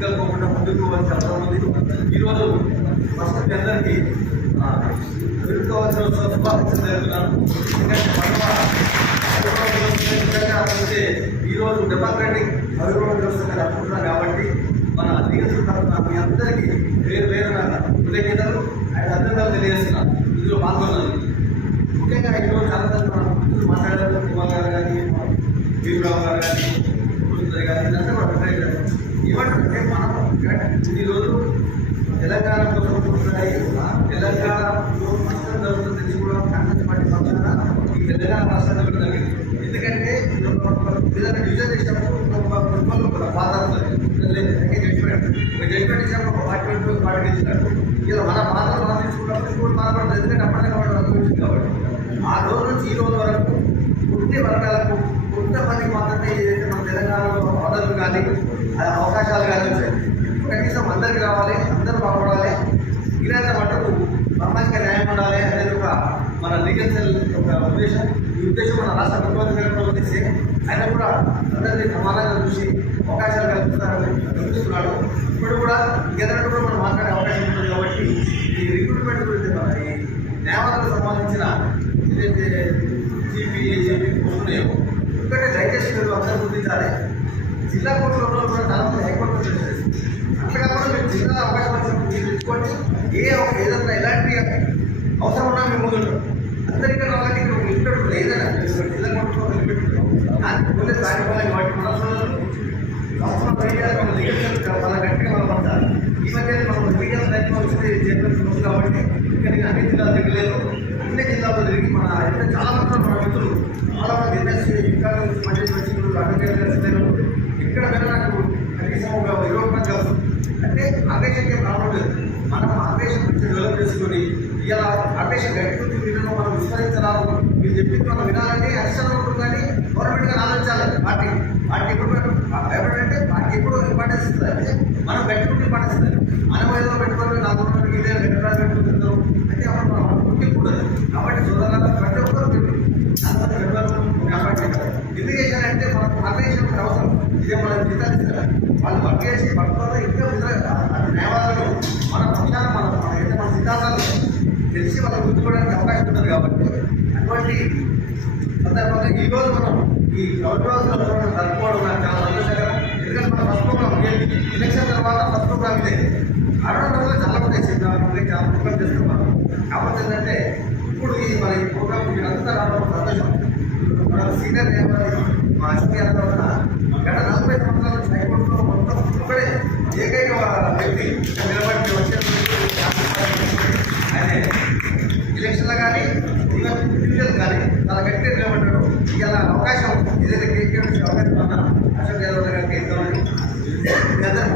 వెనుకలుకోకుండా ముందుకు వచ్చి అవసరం ఉంది. ఈరోజు ఫస్ట్ మీ అందరికీ ఎదుర్కోవాల్సిన శుభాకాంక్షలు జరుగుతున్నాను. ఎందుకంటే ఈరోజు డెమోక్రటిక్ అభివృద్ధి వ్యవస్థగా జరుపుకుంటున్నాం కాబట్టి మన లీగల్ తరఫున మీ అందరికీ వేరు వేరు కృతజ్ఞతలు అండ్ అభినందనలు తెలియజేస్తున్నాను. ఇందులో పాల్గొన్నది ముఖ్యంగా ఈరోజు చాలా మంది మాట్లాడారు. కుమార్ గారు కానీ, వీరరావు గారు కానీ, సుందరి గారు ఇదంతా కూడా మాట్లాడారు. ఏమంటే మనం ఈరోజు తెలంగాణ కోసం కూర్చున్నాయి. తెలంగాణలో నష్టం జరుగుతుంది కూడా కాంగ్రెస్ పార్టీ పక్షాన ఈ తెలంగాణ రాష్ట్రాన్ని కూడా జరిగింది. ఎందుకంటే ఏదైనా డివిజన్ చేసినప్పుడు జడ్జిమెంట్ ఇచ్చినప్పుడు పార్టీ ఇచ్చినట్టు ఇలా మన బాధలు మనం తీసుకున్నప్పుడు ఇప్పుడు బాధపడదు. ఎందుకంటే అప్పటికే అనుభవించింది కాబట్టి ఆ రోజు నుంచి ఈ రోజు వరకు కొన్ని వర్గాలకు కొంతమందికి మాత్రమే ఏదైతే మన తెలంగాణలో ఆర్డర్లు కానీ అవకాశాలు కానీ వచ్చాయి. కనీసం అందరికీ రావాలి, అందరూ బాగుపడాలి, వీలైన మటుకు సామాజిక న్యాయం ఉండాలి అనేది ఒక మన లీగల్ సెల్ ఒక ఉద్దేశం. ఈ ఉద్దేశం మన రాష్ట్ర ప్రభుత్వం చేసి ఆయన కూడా అందరినీ సమానంగా చూసి అవకాశాలు కల్పిస్తున్నాడు. ఇప్పుడు కూడా ఇంకెదరంటే కూడా మనం మాట్లాడే అవకాశం ఉంటుంది. కాబట్టి ఈ రిక్రూట్మెంట్ గురించి మన ఈ న్యాయవాదులకు సంబంధించిన ఏదైతే జీపీ పోస్తున్నాయో ఎందుకంటే దయచేసి మీరు అందరూ గుర్తించాలి. జిల్లా కోర్టులో కూడా చాలా మంది హైకోర్టులో చేసేసి అట్లా కాకుండా మీరు జిల్లాలో అవకాశం వచ్చినప్పుడు మీరు తెచ్చుకోండి. ఏదైనా ఎలాంటి అవసరం ఉన్నా మేము ముందు అందరికీ వాళ్ళకి ఇక్కడ ఏదైనా జిల్లా కోర్టులో దానికి పోలీసు దాటిపోవాలి. వాటి మనసులో అవసరం మన లీగల్ మన గట్టిగా మనం పడతారు. ఈ మధ్య మనం మీడియా వస్తే చెప్పాల్సి కాబట్టి ఇక్కడ అన్ని జిల్లాలు తిరగలేదు. అన్ని జిల్లాలో తిరిగి మన అయితే చాలా మంది మన మిత్రులు చాలా మంది ఎన్ఎస్సీ ఇంకా మంచి మంచి అడ్వకేట్లు ఇక్కడ మీద నాకు కనీసం ఒక 20 మంది కాదు. అంటే ఆవేశంగా ప్రాబ్లం లేదు. మనం ఆవేశం నుంచి డెవలప్ చేసుకొని ఇలా ఆవేశం గట్టి వినడం మనం విస్మరించరాదు. మీరు చెప్పింది మనం వినాలంటే అక్షరం ఉంటుంది కానీ గవర్నమెంట్గా ఆలోచించాలి. పార్టీ ఎప్పుడంటే పార్టీ ఎప్పుడు ఇంపార్టెన్స్ ఇస్తుంది అంటే మనం గట్టి ఇంపార్టెన్స్ ఇస్తుంది. మనం ఏదో పెట్టుకోవాలి నా గవర్నమెంట్కి ఇదే పెట్టుకుంటారు అంటే అప్పుడు మనం గుర్తింపుండదు. కాబట్టి సోదరులు ప్రతి ఒక్కరు ఎందుకు చేశారంటే మనకు ఆవేశం అవసరం. ఇదే మనం జీతాలు ఇస్తారు. వాళ్ళు వర్క్ చేసి పట్టుకోవాలి. ఇంకా న్యాయవాదులు మన పక్షాన అయితే మన సిద్ధాంతాలు తెలిసి వాళ్ళకి గుర్తుకోవడానికి అవకాశం ఉంటుంది. కాబట్టి అటువంటి సందర్భంగా ఈరోజు మనం ఈ గౌరవాలు జరుపుకోవడం నాకు చాలా సంతోషకరం. ఎందుకంటే మన ఫస్ట్ ప్రోగ్రామ్ ఎలక్షన్ తర్వాత ఫస్ట్ ప్రోగ్రామ్ ఇదే. అడగడంలో చాలా మంది చాలా ప్రోగ్రామ్ చేస్తున్నాం. కాకపోతే ఏంటంటే ఇప్పుడు మన ఈ ప్రోగ్రామ్ మీరంతా రావడం సంతోషం. మన సీనియర్ మా అశ్విని వల్ల గత 40 సంవత్సరాల నుంచి హైకోర్టులో మొత్తం ఇప్పుడే ఏకైక వ్యక్తి నిలబడి వచ్చే ఆయన ఎలక్షన్లో కానీ డివిజన్ కానీ చాలా గట్టిగా నిలబడ్డాడు. ఇలా అవకాశం ఏదైతే కేసీఆర్ నుంచి అవకాశం అన్నా అశోక్ యాదవ్ గారికి ఇద్దామని మీ అందరూ